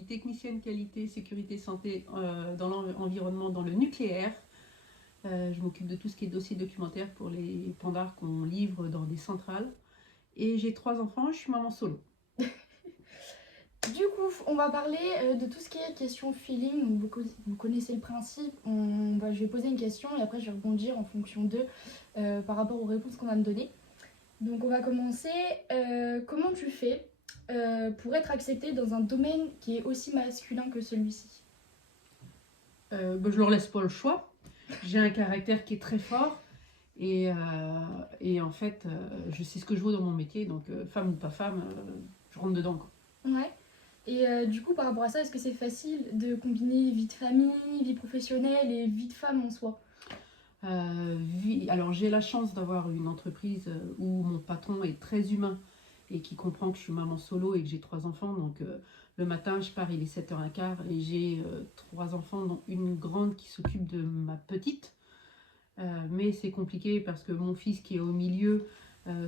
suis technicienne qualité, sécurité, santé dans l'environnement, dans le nucléaire. Je m'occupe de tout ce qui est dossier documentaire pour les pandards qu'on livre dans des centrales. Et j'ai 3 enfants, je suis maman solo. Du coup, on va parler de tout ce qui est question feeling. Donc, vous connaissez le principe. Je vais poser une question et après je vais rebondir en fonction d'eux par rapport aux réponses qu'on va me donner. Donc on va commencer. Comment tu fais pour être acceptée dans un domaine qui est aussi masculin que celui-ci? Je leur laisse pas le choix. J'ai un caractère qui est très fort. Et en fait, je sais ce que je vaux dans mon métier. Donc, femme ou pas femme, je rentre dedans, quoi. Ouais. Et du coup, par rapport à ça, est-ce que c'est facile de combiner vie de famille, vie professionnelle et vie de femme en soi? Alors, j'ai la chance d'avoir une entreprise où mon patron est très humain et qui comprend que je suis maman solo et que j'ai 3 enfants. Donc, le matin, je pars, il est 7h15 et j'ai 3 enfants, dont une grande qui s'occupe de ma petite. Mais c'est compliqué parce que mon fils qui est au milieu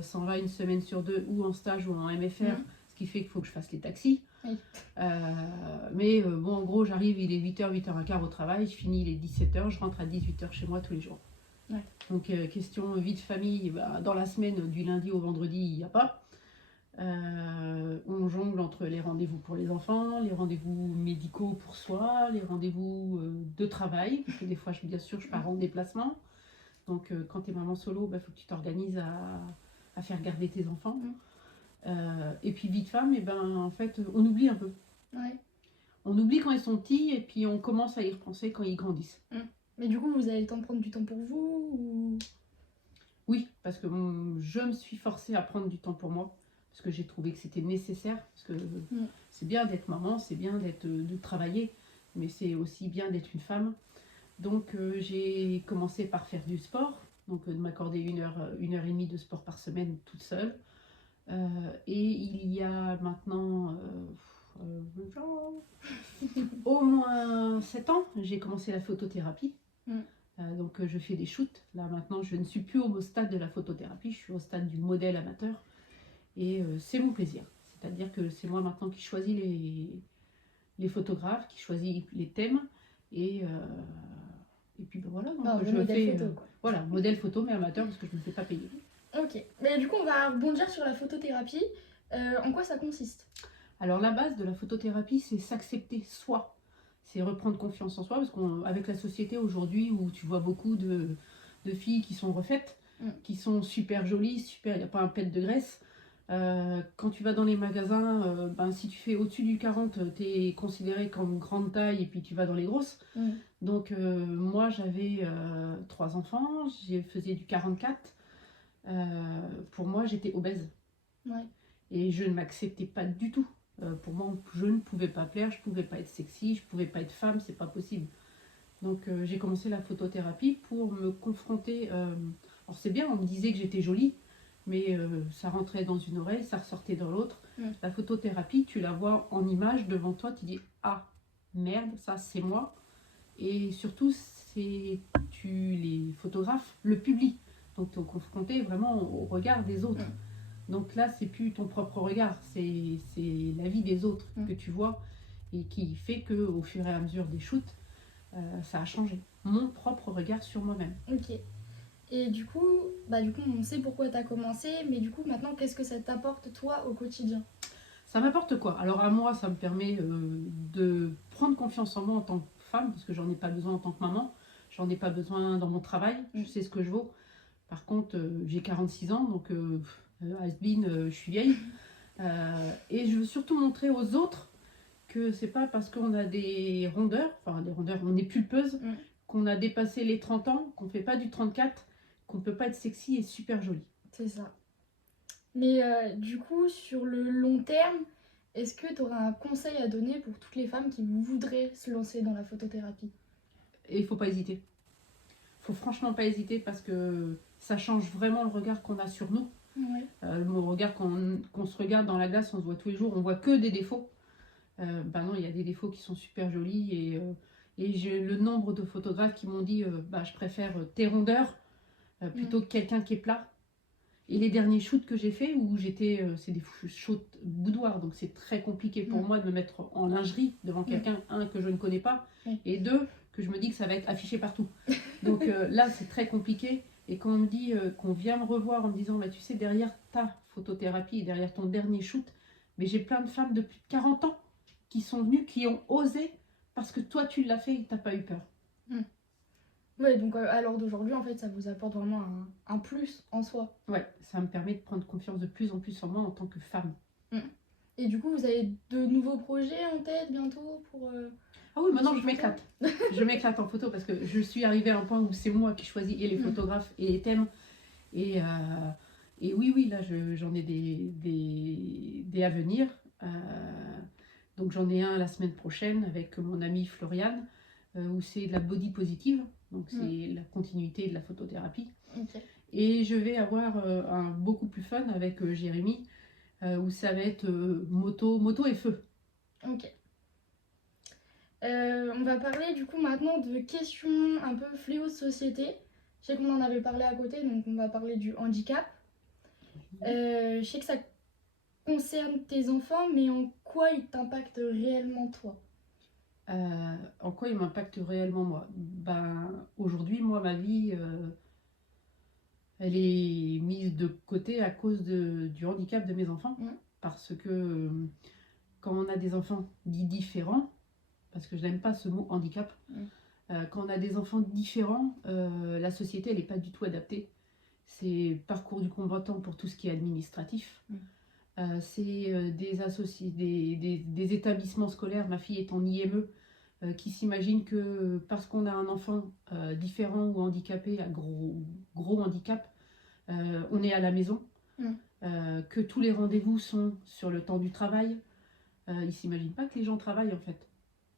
s'en va une semaine sur 2 ou en stage ou en MFR, ce qui fait qu'il faut que je fasse les taxis. Oui. Bon, en gros, j'arrive, il est 8h, 8h15 au travail, je finis, il est 17h, je rentre à 18h chez moi tous les jours. Ouais. Donc, question vie de famille, dans la semaine, du lundi au vendredi, il n'y a pas. On jongle entre les rendez-vous pour les enfants, les rendez-vous médicaux pour soi, les rendez-vous de travail, parce que des fois, bien sûr, je pars en déplacement. Donc, quand tu es maman solo, faut que tu t'organises à faire garder tes enfants. Et puis, vie de femme, en fait, on oublie un peu. Ouais. On oublie quand ils sont petits et puis on commence à y repenser quand ils grandissent. Mais du coup, vous avez le temps de prendre du temps pour vous ou... Oui, parce que je me suis forcée à prendre du temps pour moi, parce que j'ai trouvé que c'était nécessaire, parce que c'est bien d'être maman, c'est bien de travailler, mais c'est aussi bien d'être une femme. Donc j'ai commencé par faire du sport, donc de m'accorder une heure et demie de sport par semaine toute seule. Et il y a maintenant au moins 7 ans, j'ai commencé la photothérapie. Donc je fais des shoots. Là maintenant, je ne suis plus au stade de la photothérapie, je suis au stade du modèle amateur. Et c'est mon plaisir. C'est-à-dire que c'est moi maintenant qui choisis les photographes, qui choisis les thèmes. Et puis voilà, donc je modèle fais photo, quoi. Voilà, modèle photo mais amateur parce que je ne me fais pas payer. Ok, mais du coup on va rebondir sur la photothérapie. En quoi ça consiste? Alors la base de la photothérapie, c'est s'accepter soi. C'est reprendre confiance en soi, parce qu'avec la société aujourd'hui où tu vois beaucoup de filles qui sont refaites, qui sont super jolies, super, il n'y a pas un pet de graisse. Quand tu vas dans les magasins, si tu fais au-dessus du 40, tu es considéré comme grande taille et puis tu vas dans les grosses. Donc moi j'avais 3 enfants, je faisais du 44. Pour moi j'étais obèse. Ouais. Et je ne m'acceptais pas du tout. Pour moi, je ne pouvais pas plaire, je ne pouvais pas être sexy, je ne pouvais pas être femme, c'est pas possible. Donc j'ai commencé la photothérapie pour me confronter. Alors c'est bien, on me disait que j'étais jolie, mais ça rentrait dans une oreille, ça ressortait dans l'autre. La photothérapie, tu la vois en image devant toi, tu dis ah merde, ça c'est moi. Et surtout, tu les photographes le publient. Donc tu es confronté vraiment au regard des autres. Donc là, c'est plus ton propre regard, c'est la vie des autres que tu vois et qui fait qu'au fur et à mesure des shoots, ça a changé. Mon propre regard sur moi-même. Ok. Et du coup, on sait pourquoi tu as commencé, mais du coup, maintenant, qu'est-ce que ça t'apporte, toi, au quotidien? Ça m'apporte quoi? Alors à moi, ça me permet de prendre confiance en moi en tant que femme, parce que j'en ai pas besoin en tant que maman, j'en ai pas besoin dans mon travail, je sais ce que je vaux. Par contre, j'ai 46 ans, donc has-been, je suis vieille. Et je veux surtout montrer aux autres que c'est pas parce qu'on a des rondeurs, on est pulpeuse, qu'on a dépassé les 30 ans, qu'on fait pas du 34, qu'on peut pas être sexy et super jolie. C'est ça. Mais du coup, sur le long terme, est-ce que tu auras un conseil à donner pour toutes les femmes qui voudraient se lancer dans la photothérapie? Et il faut pas hésiter. Faut franchement pas hésiter parce que ça change vraiment le regard qu'on a sur nous. Ouais. Le regard qu'on se regarde dans la glace, on se voit tous les jours, on voit que des défauts. Non, il y a des défauts qui sont super jolis et j'ai le nombre de photographes qui m'ont dit je préfère tes rondeurs plutôt que quelqu'un qui est plat. Et les derniers shoots que j'ai fait, où j'étais, c'est des shoots boudoir, donc c'est très compliqué pour moi de me mettre en lingerie devant quelqu'un, un, que je ne connais pas, et deux, que je me dis que ça va être affiché partout. Donc là, c'est très compliqué. Et quand on me dit qu'on vient me revoir en me disant, bah, tu sais, derrière ta photothérapie et derrière ton dernier shoot, mais j'ai plein de femmes de plus de 40 ans qui sont venues, qui ont osé, parce que toi, tu l'as fait et tu n'as pas eu peur. Ouais, donc à l'heure d'aujourd'hui, en fait, ça vous apporte vraiment un plus en soi. Ouais, ça me permet de prendre confiance de plus en plus en moi en tant que femme. Et du coup, vous avez de nouveaux projets en tête bientôt pour... Ah oui, maintenant je m'éclate. Je m'éclate en photo parce que je suis arrivée à un point où c'est moi qui choisis et les photographes et les thèmes. Et oui, là j'en ai des à venir. Donc j'en ai un la semaine prochaine avec mon amie Floriane, où c'est de la body positive. Donc c'est la continuité de la photothérapie. Et je vais avoir un beaucoup plus fun avec Jérémy, où ça va être moto et feu. Ok. On va parler du coup maintenant de questions un peu fléaux de société. Je sais qu'on en avait parlé à côté, donc on va parler du handicap. Je sais que ça concerne tes enfants, mais en quoi il t'impacte réellement toi? En quoi il m'impacte réellement moi? Ben, aujourd'hui, moi, ma vie, elle est mise de côté à cause du handicap de mes enfants. Parce que quand on a des enfants dits différents, parce que je n'aime pas ce mot handicap, quand on a des enfants différents, la société, elle n'est pas du tout adaptée. C'est parcours du combattant pour tout ce qui est administratif. C'est des établissements scolaires, ma fille est en IME, qui s'imaginent que parce qu'on a un enfant différent ou handicapé, à gros handicap, on est à la maison, que tous les rendez-vous sont sur le temps du travail. Ils ne s'imaginent pas que les gens travaillent en fait.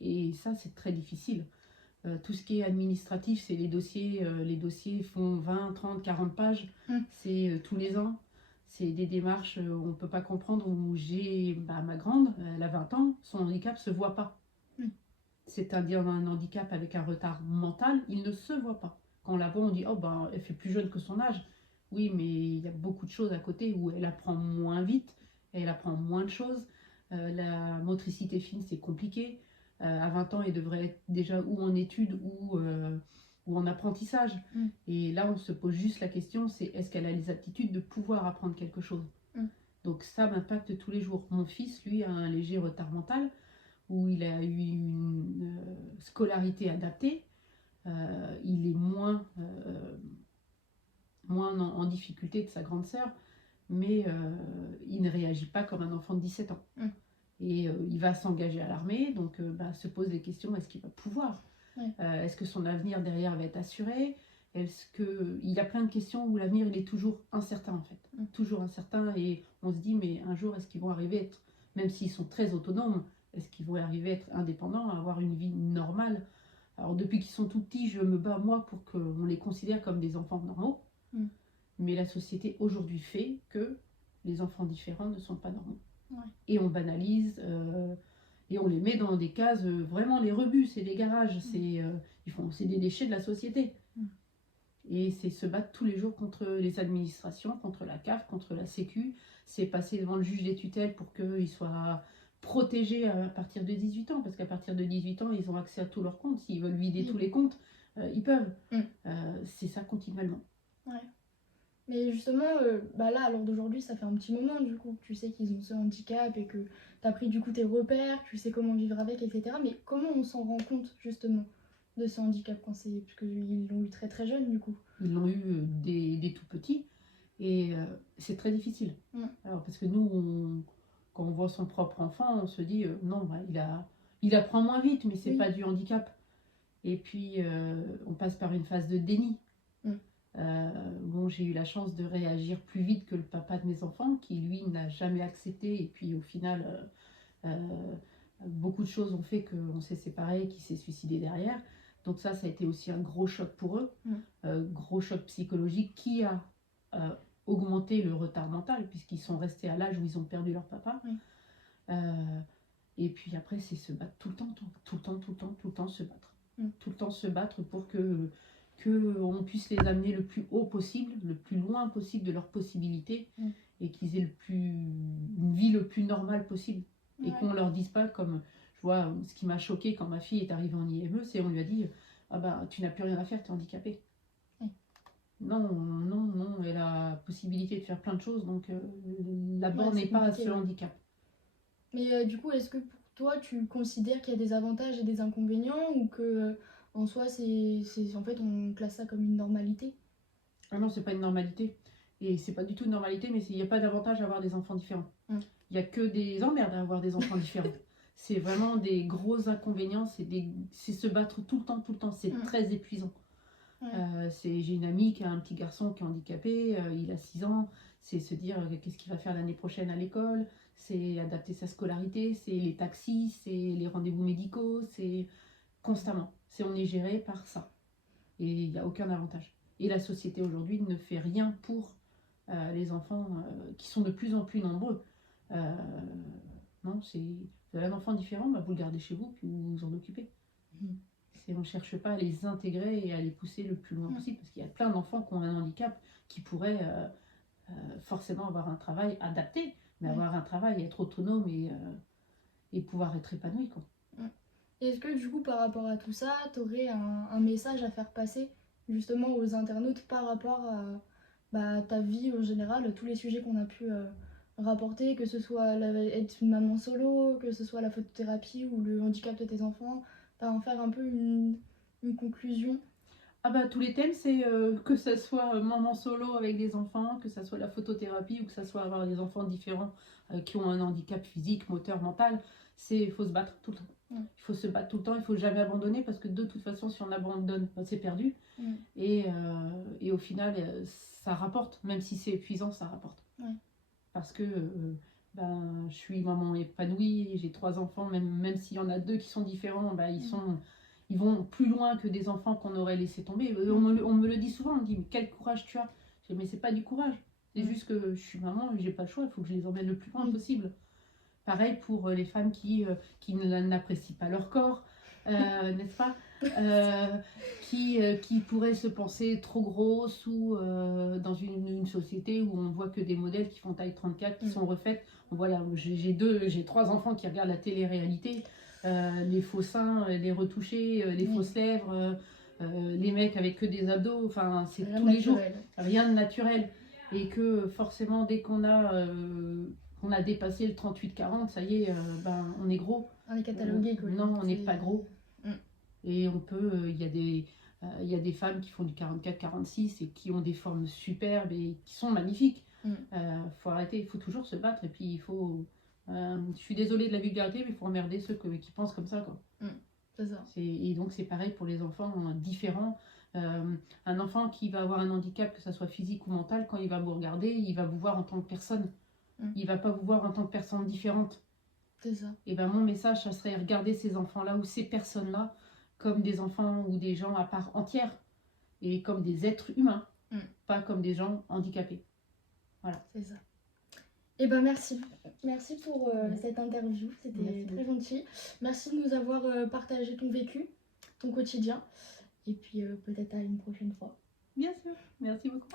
Et ça, c'est très difficile. Tout ce qui est administratif, c'est les dossiers font 20, 30, 40 pages, c'est tous les ans. C'est des démarches on ne peut pas comprendre, où j'ai ma grande, elle a 20 ans, son handicap ne se voit pas. C'est-à-dire un handicap avec un retard mental, il ne se voit pas. Quand on la voit, on dit, oh ben, elle fait plus jeune que son âge. Oui, mais il y a beaucoup de choses à côté où elle apprend moins vite, elle apprend moins de choses. La motricité fine, c'est compliqué. À 20 ans, elle devrait être déjà ou en études ou en apprentissage. Et là, on se pose juste la question, c'est est-ce qu'elle a les aptitudes de pouvoir apprendre quelque chose? Donc ça m'impacte tous les jours. Mon fils, lui, a un léger retard mental, où il a eu une scolarité adaptée. Il est moins en difficulté que sa grande sœur, mais il ne réagit pas comme un enfant de 17 ans. Et il va s'engager à l'armée, donc se pose des questions, est-ce qu'il va pouvoir? Est-ce que son avenir derrière va être assuré? Il y a plein de questions où l'avenir il est toujours incertain en fait. Toujours incertain, et on se dit, mais un jour, est-ce qu'ils vont arriver à être, même s'ils sont très autonomes, est-ce qu'ils vont arriver à être indépendants, à avoir une vie normale? Alors depuis qu'ils sont tout petits, je me bats moi pour qu'on les considère comme des enfants normaux. Mais la société aujourd'hui fait que les enfants différents ne sont pas normaux. Et on banalise, et on les met dans des cases, vraiment les rebuts, c'est les garages, c'est des déchets de la société. Et c'est se battre tous les jours contre les administrations, contre la CAF, contre la Sécu. C'est passer devant le juge des tutelles pour qu'ils soient protégés à partir de 18 ans, parce qu'à partir de 18 ans, ils ont accès à tous leurs comptes. S'ils veulent vider tous les comptes, ils peuvent. C'est ça continuellement. Mais justement, là, à l'heure d'aujourd'hui, ça fait un petit moment, du coup, que tu sais qu'ils ont ce handicap et que tu as pris, du coup, tes repères, tu sais comment vivre avec, etc. Mais comment on s'en rend compte, justement, de ce handicap quand c'est... Parce qu'ils l'ont eu très très jeune, du coup. Ils l'ont eu des tout petits, et c'est très difficile. Alors, parce que nous, quand on voit son propre enfant, on se dit, non, il apprend moins vite, mais c'est pas du handicap. Et puis, on passe par une phase de déni. J'ai eu la chance de réagir plus vite que le papa de mes enfants, qui lui n'a jamais accepté, et puis au final beaucoup de choses ont fait qu'on s'est séparés, qu'il s'est suicidé derrière. Donc ça a été aussi un gros choc pour eux, gros choc psychologique qui a augmenté le retard mental, puisqu'ils sont restés à l'âge où ils ont perdu leur papa. Et puis après, c'est se battre tout le temps se battre. Tout le temps se battre pour que qu'on puisse les amener le plus haut possible, le plus loin possible de leurs possibilités, et qu'ils aient une vie le plus normale possible. Et qu'on leur dise pas, comme je vois, ce qui m'a choqué quand ma fille est arrivée en IME, c'est on lui a dit ah bah tu n'as plus rien à faire, tu es handicapée. Non, non, non, elle a la possibilité de faire plein de choses, donc la borne n'est pas ce handicap. Mais du coup, est-ce que pour toi, tu considères qu'il y a des avantages et des inconvénients, ou que en soi, en fait, on classe ça comme une normalité? Ah non, c'est pas une normalité. Et c'est pas du tout une normalité, mais il n'y a pas d'avantage à avoir des enfants différents. Il n'y a que des emmerdes à avoir des enfants différents. C'est vraiment des gros inconvénients, c'est se battre tout le temps, c'est très épuisant. J'ai une amie qui a un petit garçon qui est handicapé, il a 6 ans, c'est se dire qu'est-ce qu'il va faire l'année prochaine à l'école, c'est adapter sa scolarité, c'est les taxis, c'est les rendez-vous médicaux, c'est constamment. On est géré par ça. Et il n'y a aucun avantage. Et la société aujourd'hui ne fait rien pour les enfants qui sont de plus en plus nombreux. Non, vous avez un enfant différent, bah, vous le gardez chez vous, puis vous vous en occupez. On ne cherche pas à les intégrer et à les pousser le plus loin possible, parce qu'il y a plein d'enfants qui ont un handicap qui pourraient forcément avoir un travail adapté, mais avoir un travail, être autonome et pouvoir être épanoui, quoi. Est-ce que du coup, par rapport à tout ça, tu aurais un message à faire passer justement aux internautes par rapport à ta vie en général, tous les sujets qu'on a pu rapporter, que ce soit être une maman solo, que ce soit la photothérapie ou le handicap de tes enfants, en faire un peu une conclusion? Ah bah tous les thèmes, c'est que ça soit maman solo avec des enfants, que ça soit la photothérapie ou que ça soit avoir des enfants différents qui ont un handicap physique, moteur, mental, il faut se battre tout le temps. Il faut se battre tout le temps, il faut jamais abandonner, parce que de toute façon, si on abandonne, c'est perdu. Et au final, ça rapporte, même si c'est épuisant, ça rapporte. Parce que je suis maman épanouie, j'ai 3 enfants, même s'il y en a 2 qui sont différents, ils vont plus loin que des enfants qu'on aurait laissé tomber. On me le dit souvent, on me dit mais quel courage tu as. Je dis mais c'est pas du courage, c'est juste que je suis maman et j'ai pas le choix, il faut que je les emmène le plus loin possible. Pareil pour les femmes qui n'apprécient pas leur corps, n'est-ce pas, qui pourraient se penser trop grosses, ou dans une société où on voit que des modèles qui font taille 34 qui sont refaites. Voilà, j'ai 3 enfants qui regardent la télé-réalité, les faux seins, les retouchés, les fausses lèvres, les mecs avec que des abdos, enfin c'est tous les jours, rien de naturel. Et que forcément dès qu'on a dépassé le 38-40, ça y est, on est gros. On est catalogué. Non, on n'est pas gros. Et on peut, il y a des femmes qui font du 44-46 et qui ont des formes superbes et qui sont magnifiques. Faut arrêter, il faut toujours se battre, et puis il faut... je suis désolée de la vulgarité, mais il faut emmerder ceux qui pensent comme ça, quoi. C'est ça. Et donc c'est pareil pour les enfants différents. Un enfant qui va avoir un handicap, que ce soit physique ou mental, quand il va vous regarder, il va vous voir en tant que personne. Il va pas vous voir en tant que personne différente. C'est ça. Et mon message, ça serait regarder ces enfants-là ou ces personnes-là comme des enfants ou des gens à part entière, et comme des êtres humains, pas comme des gens handicapés. Voilà. C'est ça. Et merci. Merci pour cette interview, c'était très gentil. Merci de nous avoir partagé ton vécu, ton quotidien, et puis peut-être à une prochaine fois. Bien sûr, merci beaucoup.